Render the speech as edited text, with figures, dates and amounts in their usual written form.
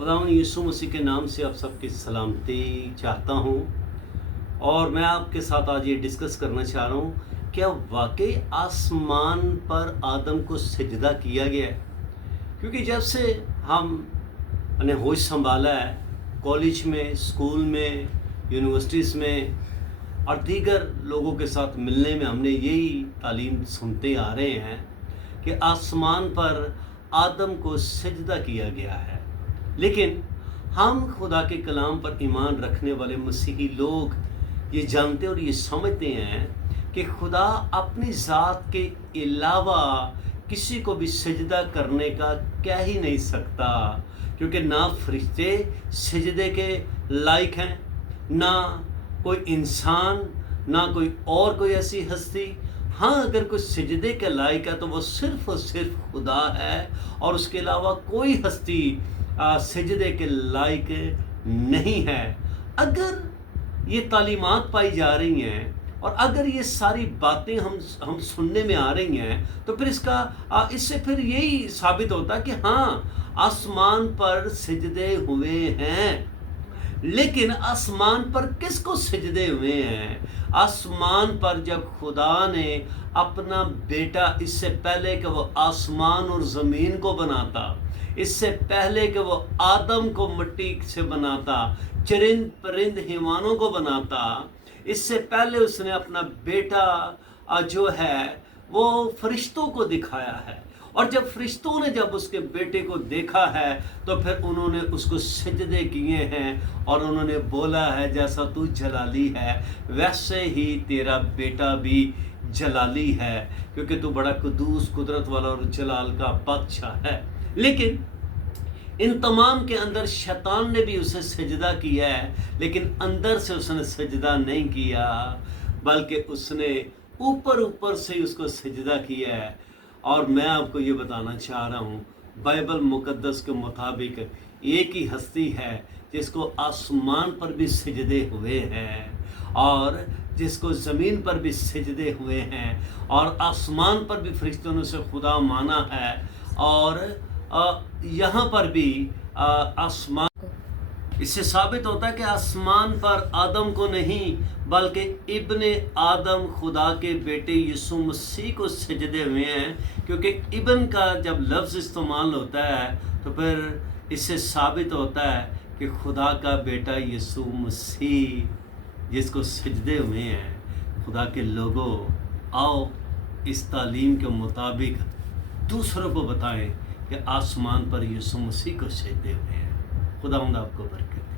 खुदावंद यीशु मसीह के नाम से आप सबकी सलामती चाहता हूँ और मैं आपके साथ आज ये डिस्कस करना चाह रहा हूँ, क्या वाकई आसमान पर आदम को सिजदा किया गया है? क्योंकि जब से हमने होश संभाला है, कॉलेज में, स्कूल में, यूनिवर्सिटीज़ में और दीगर लोगों के साथ मिलने में हमने यही तालीम सुनते आ रहे हैं कि आसमान पर आदम को सिजदा किया गया है। लेकिन हम खुदा के कलाम पर ईमान रखने वाले मसीही लोग ये जानते और ये समझते हैं कि खुदा अपनी ज़ात के अलावा किसी को भी सजदा करने का कह ही नहीं सकता, क्योंकि ना फरिश्ते सजदे के लायक हैं, ना कोई इंसान, ना कोई ऐसी हस्ती। हाँ, अगर कोई सजदे के लायक है तो वो सिर्फ़ और सिर्फ खुदा है और उसके अलावा कोई हस्ती सजदे के लायक नहीं है। अगर ये तालीमात पाई जा रही हैं और अगर ये सारी बातें हम सुनने में आ रही हैं तो फिर इससे फिर यही साबित होता है कि हाँ, आसमान पर सजदे हुए हैं। लेकिन आसमान पर किसको सजदे हुए हैं? आसमान पर जब खुदा ने अपना बेटा, इससे पहले कि वो आसमान और ज़मीन को बनाता, इससे पहले कि वो आदम को मिट्टी से बनाता, चरिंद परिंद हैवानों को बनाता, इससे पहले उसने अपना बेटा जो है वो फरिश्तों को दिखाया है। और जब फरिश्तों ने जब उसके बेटे को देखा है तो फिर उन्होंने उसको सजदे किए हैं और उन्होंने बोला है, जैसा तू जलाली है वैसे ही तेरा बेटा भी जलाली है, क्योंकि तू बड़ा कुदूस, कुदरत वाला और जलाल का बादशाह है। लेकिन इन तमाम के अंदर शैतान ने भी उसे सजदा किया है, लेकिन अंदर से उसने सजदा नहीं किया, बल्कि उसने ऊपर से ही उसको सजदा किया है। और मैं आपको ये बताना चाह रहा हूँ, बाइबल मुकद्दस के मुताबिक एक ही हस्ती है जिसको आसमान पर भी सजदे हुए हैं और जिसको ज़मीन पर भी सजदे हुए हैं और आसमान पर भी फरिश्तों ने उसे खुदा माना है और यहाँ पर भी आसमान। इससे साबित होता है कि आसमान पर आदम को नहीं बल्कि इब्ने आदम, खुदा के बेटे यीशु मसीह को सजदे हुए हैं। क्योंकि इब्न का जब लफ्ज़ इस्तेमाल होता है तो फिर इससे साबित होता है कि खुदा का बेटा यीशु मसीह जिसको सजदे हुए हैं। खुदा के लोगों, आओ इस तालीम के मुताबिक दूसरों को बताएं कि आसमान पर यीशु मसीह को सजदे हुए हैं। खुदावंद आपको बरकत।